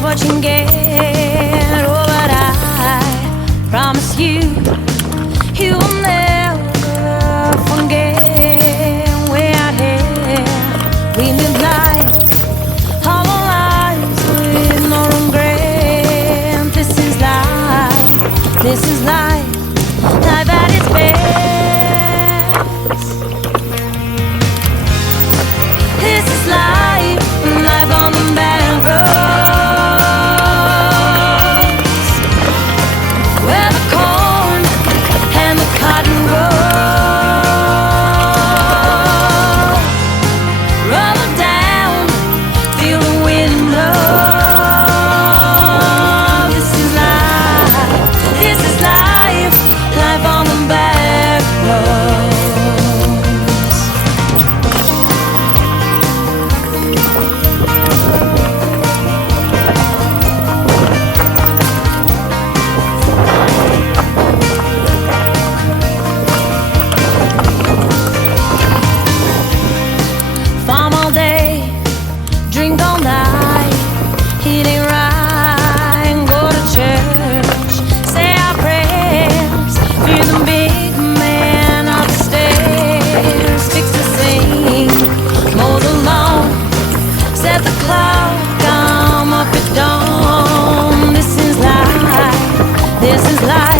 what you can get. Oh, but I promise you, you will never forget. Way out here, we live life, all our lives with no regret. This is life, this is life, life at its best. This is life, life on the back roads, where the corn and the cotton grow. Roll down, feel the wind blow. This is life, life on the back roads. Farm all day, drink all night, eat it right, go to church, say our prayers, fear the big man upstairs, fix the sink, mow the lawn, set the clock, come up at dawn. This is life,